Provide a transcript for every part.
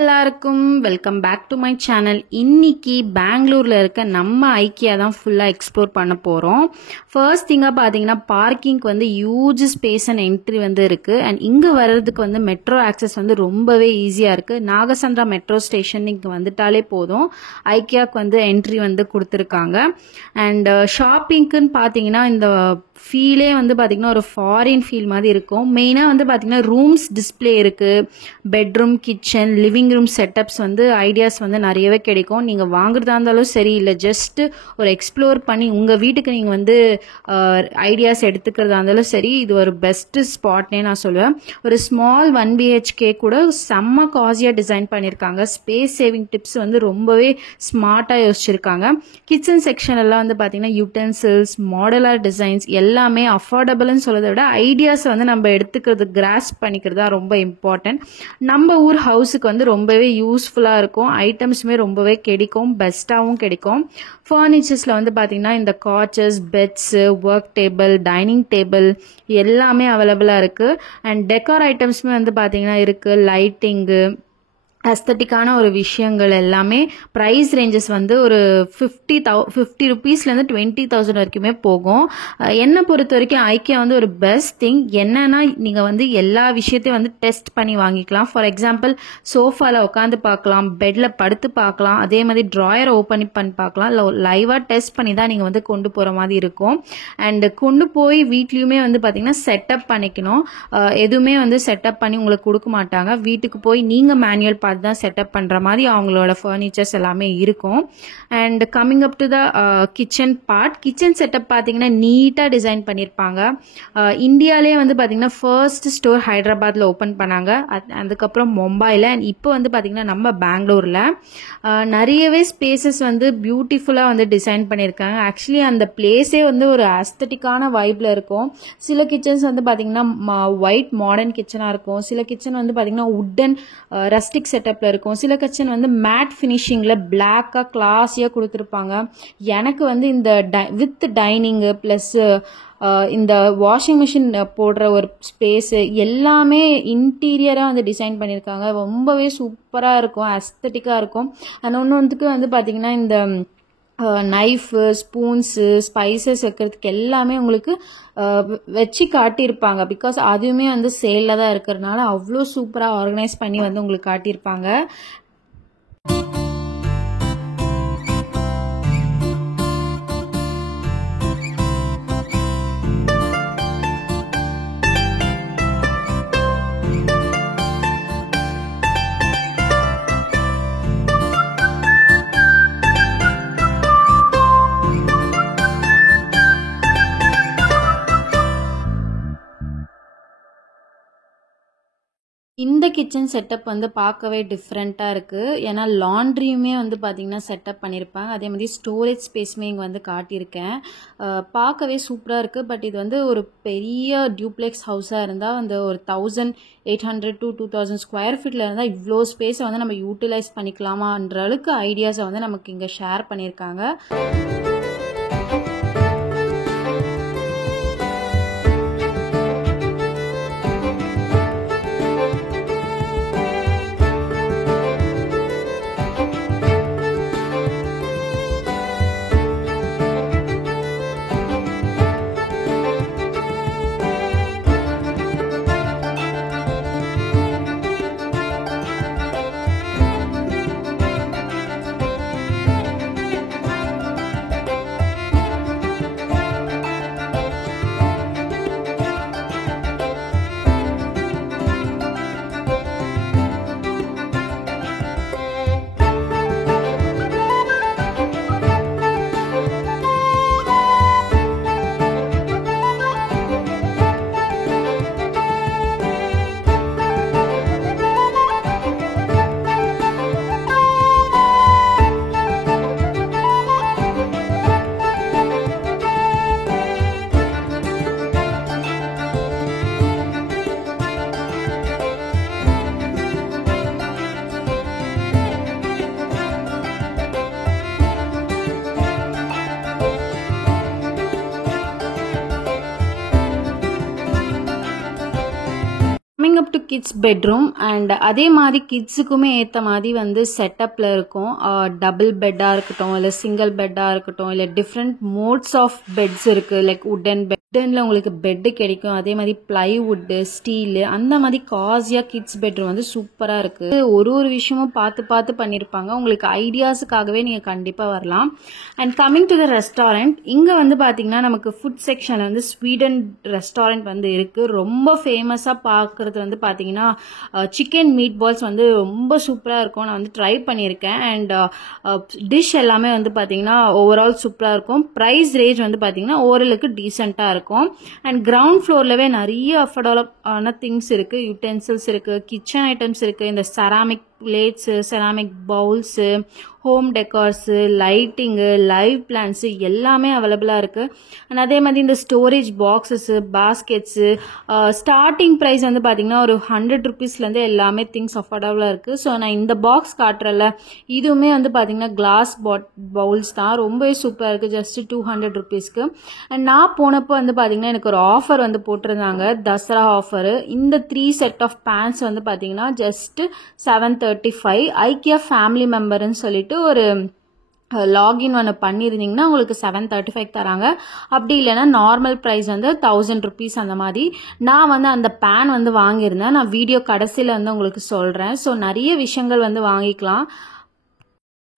எல்லாருக்கும் welcome back to my channel. இன்னைக்கு பெங்களூர்ல இருக்க நம்ம ஐக்கியா தான் ஃபுல்லாக எக்ஸ்ப்ளோர் பண்ண போகிறோம். ஃபர்ஸ்ட் திங்காக பார்த்தீங்கன்னா பார்க்கிங்க்கு வந்து ஹியூஜ் ஸ்பேஸ் அண்ட் என்ட்ரி வந்து இருக்குது. அண்ட் இங்கே வர்றதுக்கு வந்து மெட்ரோ ஆக்சஸ் வந்து ரொம்பவே ஈஸியாக இருக்குது. நாகசந்திரா மெட்ரோ ஸ்டேஷன் இங்கே வந்துட்டாலே போதும், ஐக்கியாவுக்கு வந்து என்ட்ரி வந்து கொடுத்துருக்காங்க. அண்ட் ஷாப்பிங்க்குன்னு பார்த்தீங்கன்னா இந்த ஃபீலே வந்து பார்த்திங்கன்னா ஒரு ஃபாரின் ஃபீல் மாதிரி இருக்கும். மெயினாக வந்து பார்த்திங்கன்னா ரூம்ஸ் டிஸ்பிளே இருக்குது, bedroom, kitchen, living room setups வந்து ஐடியாஸ் வந்து நிறையவே கிடைக்கும். நீங்கள் வாங்குறதா இருந்தாலும் சரி, இல்லை ஜஸ்ட்டு ஒரு எக்ஸ்ப்ளோர் பண்ணி உங்கள் வீட்டுக்கு நீங்கள் வந்து ஐடியாஸ் எடுத்துக்கிறதா இருந்தாலும் சரி, இது ஒரு பெஸ்ட்டு ஸ்பாட்னே நான் சொல்லுவேன். ஒரு ஸ்மால் 1 BHK கூட செம்ம காசியாக டிசைன் பண்ணியிருக்காங்க. ஸ்பேஸ் சேவிங் டிப்ஸ் வந்து ரொம்பவே ஸ்மார்ட்டாக யோசிச்சிருக்காங்க. கிச்சன் செக்ஷன் எல்லாம் வந்து பார்த்திங்கன்னா யூட்டென்சில்ஸ், மாடலர் டிசைன்ஸ் எல்லாமே அஃபோர்டபுள்னு சொல்றதை விட ஐடியாஸ் வந்து நம்ம எடுத்துக்கிறது, கிராஸ்ப் பண்ணிக்கிறது தான் ரொம்ப இம்பார்ட்டன்ட். நம்ம ஊர் ஹவுஸுக்கு வந்து ரொம்பவே யூஸ்ஃபுல்லாக இருக்கும். ஐட்டம்ஸுமே ரொம்பவே கிடைக்கும், பெஸ்ட்டாகவும் கிடைக்கும். ஃபர்னிச்சர்ஸில் வந்து பார்த்திங்கன்னா இந்த couches, beds, work table, dining table எல்லாமே அவைலபிளாக இருக்குது. அண்ட் டெக்கார் ஐட்டம்ஸுமே வந்து பார்த்திங்கன்னா இருக்குது. லைட்டிங்கு, அஸ்தட்டிக்கான ஒரு விஷயங்கள் எல்லாமே ப்ரைஸ் ரேஞ்சஸ் வந்து ஒரு 50 ருபீஸ்லேருந்து 20,000 வரைக்குமே போகும். என்னை பொறுத்த வரைக்கும் ஐக்கியா வந்து ஒரு பெஸ்ட் திங் என்னன்னா, நீங்கள் வந்து எல்லா விஷயத்தையும் வந்து டெஸ்ட் பண்ணி வாங்கிக்கலாம். ஃபார் எக்ஸாம்பிள் சோஃபாவில் உட்காந்து பார்க்கலாம், பெட்டில் படுத்து பார்க்கலாம், அதே மாதிரி ட்ராயரை ஓப்பன் பண்ணி பார்க்கலாம். இல்லை லைவாக டெஸ்ட் பண்ணி தான் நீங்கள் வந்து கொண்டு போகிற மாதிரி இருக்கும். அண்ட் கொண்டு போய் வீட்லேயுமே வந்து பார்த்திங்கன்னா செட்டப் பண்ணிக்கணும். எதுவுமே வந்து செட்டப் பண்ணி உங்களுக்கு கொடுக்க மாட்டாங்க. வீட்டுக்கு போய் நீங்கள் மேனுவல் தான் செட்டப் பண்ற மாதிரி அவங்களோட ஃபர்னிச்சர்ஸ் எல்லாமே இருக்கும். And coming up to the kitchen part, kitchen setup பார்த்தீங்கன்னா நீட்டாக டிசைன் பண்ணியிருப்பாங்க. இந்தியாவிலே வந்து பார்த்தீங்கன்னா ஃபர்ஸ்ட் ஸ்டோர் ஹைதராபாத்தில் ஓப்பன் பண்ணாங்க, அதுக்கப்புறம் மும்பையில், அண்ட் இப்போ வந்து பார்த்தீங்கன்னா நம்ம பெங்களூரில் நிறையவே ஸ்பேசஸ் வந்து பியூட்டிஃபுல்லாக வந்து டிசைன் பண்ணியிருக்காங்க. ஆக்சுவலி அந்த பிளேஸே வந்து ஒரு அஸ்தட்டிக்கான வைப்பில் இருக்கும். சில கிச்சன்ஸ் வந்து பார்த்தீங்கன்னா ஒயிட் மாடர்ன் கிச்சனாக இருக்கும், சில கிச்சன் வந்து பார்த்தீங்கன்னா உட்டன் ரஸ்டிக் செட்டப்ல இருக்கும், சில கிச்சன் வந்து மேட் ஃபினிஷிங்ல பிளாக்கா கிளாஸியாக கொடுத்துருப்பாங்க. எனக்கு வந்து இந்த வித் டைனிங்கு ப்ளஸ் இந்த வாஷிங் மிஷின் போடுற ஒரு ஸ்பேஸு எல்லாமே இன்டீரியராக வந்து டிசைன் பண்ணியிருக்காங்க. ரொம்பவே சூப்பராக இருக்கும், அஸ்தட்டிக்காக இருக்கும். அந்த ஒன்றுக்கு வந்து பார்த்திங்கன்னா இந்த நைஃபு, ஸ்பூன்ஸு, ஸ்பைசஸ் வைக்கிறதுக்கு எல்லாமே உங்களுக்கு வச்சு காட்டியிருப்பாங்க. பிகாஸ் அதுவுமே வந்து சேலில் தான் இருக்கிறதுனால அவ்வளோ சூப்பராக ஆர்கனைஸ் பண்ணி வந்து உங்களுக்கு காட்டியிருப்பாங்க. இந்த கிச்சன் செட்டப் வந்து பார்க்கவே டிஃப்ரெண்ட்டாக இருக்குது. ஏன்னா லாண்ட்ரியுமே வந்து பார்த்திங்கன்னா செட்டப் பண்ணியிருப்பாங்க. அதே மாதிரி ஸ்டோரேஜ் ஸ்பேஸுமே இங்கே வந்து காட்டியிருக்கேன். பார்க்கவே சூப்பராக இருக்குது. பட் இது வந்து ஒரு பெரிய டியூப்ளெக்ஸ் ஹவுஸாக இருந்தால் அந்த ஒரு 1800 to 2000 ஸ்கொயர் ஃபீட்டில் இருந்தால் இவ்வளோ ஸ்பேஸை வந்து நம்ம யூட்டிலைஸ் பண்ணிக்கலாமான்ற அளவுக்கு ஐடியாஸை வந்து நமக்கு இங்கே ஷேர் பண்ணியிருக்காங்க. கிட்ஸ் பெட்ரூம் அண்ட் அதே மாதிரி கிட்ஸுக்குமே ஏற்ற மாதிரி வந்து செட்டப்பில் இருக்கும். டபுள் பெட்டாக இருக்கட்டும், இல்லை சிங்கிள் பெட்டாக இருக்கட்டும், இல்லை டிஃப்ரெண்ட் மோட்ஸ் ஆஃப் பெட்ஸ் இருக்குது. லைக் உட்டன் பெட்டில் உங்களுக்கு பெட்டு கிடைக்கும். அதே மாதிரி பிளைவுட்டு, ஸ்டீலு, அந்த மாதிரி காசியாக கிட்ஸ் பெட்ரூம் வந்து சூப்பராக இருக்குது. ஒரு விஷயமும் பார்த்து பார்த்து பண்ணியிருப்பாங்க. உங்களுக்கு ஐடியாஸுக்காகவே நீங்கள் கண்டிப்பாக வரலாம். And coming to the restaurant, இங்கே வந்து பார்த்தீங்கன்னா நமக்கு ஃபுட் செக்ஷனில் வந்து ஸ்வீடன் ரெஸ்டாரண்ட் வந்து இருக்குது. ரொம்ப ஃபேமஸாக பார்க்குறது வந்து பார்த்தீங்கன்னா சிக்கன் மீட் பால்ஸ் வந்து ரொம்ப சூப்பராக இருக்கும். நான் வந்து ட்ரை பண்ணியிருக்கேன். அண்ட் டிஷ் எல்லாமே வந்து பார்த்தீங்கன்னா ஓவரால் சூப்பராக இருக்கும். ப்ரைஸ் ரேஞ்ச் வந்து பார்த்தீங்கன்னா ஓரளவுக்கு டீசெண்டாக இருக்கும். அண்ட் கிரவுண்ட் ஃப்ளோர்லவே நிறைய அஃபோர்டபுளான திங்ஸ் இருக்குது. யூட்டென்சில்ஸ் இருக்குது, கிச்சன் ஐட்டம்ஸ் இருக்குது, இந்த ceramic plates, ceramic bowls, home decors, lighting, live plants எல்லாமே அவைலபிளாக இருக்குது. அண்ட் அதே மாதிரி இந்த storage boxes, baskets, starting price வந்து பார்த்தீங்கன்னா ஒரு 100 ருபீஸ்லேருந்து எல்லாமே திங்ஸ் அஃபோர்டபுளாக இருக்குது. ஸோ நான் இந்த பாக்ஸ் காட்டுறல, இதுவுமே வந்து பார்த்தீங்கன்னா கிளாஸ் பவுல்ஸ் தான். ரொம்பவே சூப்பராக இருக்குது. ஜஸ்ட் 200 ருபீஸ்க்கு. அண்ட் நான் போனப்போ வந்து பார்த்தீங்கன்னா எனக்கு ஒரு ஆஃபர் வந்து போட்டிருந்தாங்க, தசரா ஆஃபரு. இந்த 3 செட் ஆஃப் பேண்ட்ஸ் வந்து பார்த்தீங்கன்னா ஜஸ்ட் 735. ஐக்கியா ஃபேமிலி மெம்பர்னு சொல்லிட்டு ஒரு லாகின் ஒன்று பண்ணியிருந்தீங்கன்னா உங்களுக்கு 735 தராங்க. அப்படி இல்லைன்னா நார்மல் ப்ரைஸ் வந்து 1000 ருபீஸ் அந்த மாதிரி. நான் வந்து அந்த பேன் வந்து வாங்கியிருந்தேன். நான் வீடியோ கடைசியில் வந்து உங்களுக்கு சொல்கிறேன். ஸோ நிறைய விஷயங்கள் வந்து வாங்கிக்கலாம்.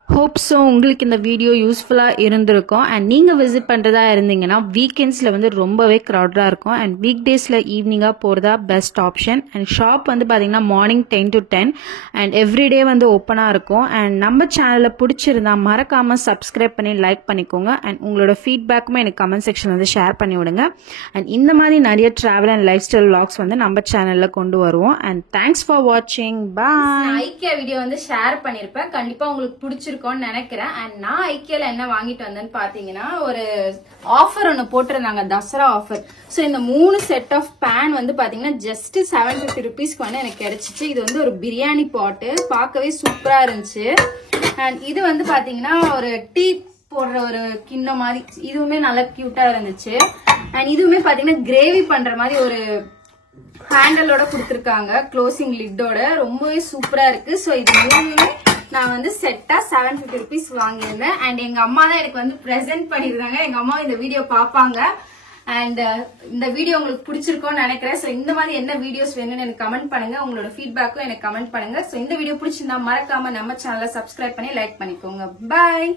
ஹோப் ஸோ உங்களுக்கு இந்த வீடியோ யூஸ்ஃபுல்லாக இருந்திருக்கும். அண்ட் நீங்கள் விசிட் பண்ணுறதா இருந்தீங்கன்னா வீக்கெண்ட்ஸில் வந்து ரொம்பவே க்ரௌடாக இருக்கும். அண்ட் வீக் டேஸில் ஈவினிங்காக போகிறதா பெஸ்ட் ஆப்ஷன். அண்ட் ஷாப் வந்து பார்த்தீங்கன்னா மார்னிங் 10 to 10 அண்ட் எவ்ரிடே வந்து ஓப்பனாக இருக்கும். அண்ட் நம்ம சேனலில் பிடிச்சிருந்தா மறக்காமல் சப்ஸ்கிரைப் பண்ணி லைக் பண்ணிக்கோங்க. அண்ட் உங்களோட ஃபீட்பேக்குமே எனக்கு கமெண்ட் செக்ஷன் வந்து ஷேர் பண்ணி விடுங்க. அண்ட் இந்த மாதிரி நிறைய travel and life style vlogs வந்து நம்ம சேனலில் கொண்டு வருவோம். அண்ட் தேங்க்ஸ் ஃபார் வாட்சிங். பாய். ஐக்கியா வீடியோ வந்து ஷேர் பண்ணிருப்பேன். கண்டிப்பா உங்களுக்கு பிடிச்சிருக்கும் நினைக்கிறேன். அண்ட் நான் ஐக்கியால என்ன வாங்கிட்டு வந்தேன்னு பாத்தீங்கன்னா ஒரு ஆஃபர் ஒன்னு போட்டிருந்தாங்க, தசரா ஆஃபர். சோ இந்த 3 செட் ஆஃப் பேன் வந்து பாத்தீங்கன்னா ஜஸ்ட் 750 ருபீஸ்க்கு வந்து எனக்கு கிடைச்சிச்சு. இது வந்து ஒரு பிரியாணி பாட்டு, பார்க்கவே சூப்பரா இருந்துச்சு. அண்ட் இது வந்து பாத்தீங்கன்னா ஒரு டீ போடுற ஒரு கிண்ணம் மாதிரி, இதுவுமே நல்லா கியூட்டா இருந்துச்சு. அண்ட் இதுவுமே பாத்தீங்கன்னா கிரேவி பண்ற மாதிரி ஒரு ஹேண்டலோட கொடுத்துருக்காங்க, க்ளோசிங் லிட்டோட. ரொம்பவே சூப்பரா இருக்கு. சோ இது மூணுமே நான் வந்து செட்டா 750 ருபீஸ் வாங்கியிருந்தேன். அண்ட் எங்க அம்மா தான் எனக்கு வந்து பிரசன்ட் பண்ணிருந்தாங்க. எங்க அம்மா இந்த வீடியோ பாப்பாங்க. அண்ட் இந்த வீடியோ உங்களுக்கு பிடிச்சிருக்கும்னு நினைக்கிறேன். சோ இந்த மாதிரி என்ன வீடியோஸ் வேணும்னு எனக்கு கமெண்ட் பண்ணுங்க. உங்களோட ஃபீட்பேக்கும் எனக்கு கமெண்ட் பண்ணுங்க. சோ இந்த வீடியோ பிடிச்சிருந்தா மறக்காம நம்ம சேனலை சப்ஸ்கிரைப் பண்ணி லைக் பண்ணிக்கோங்க. பாய்.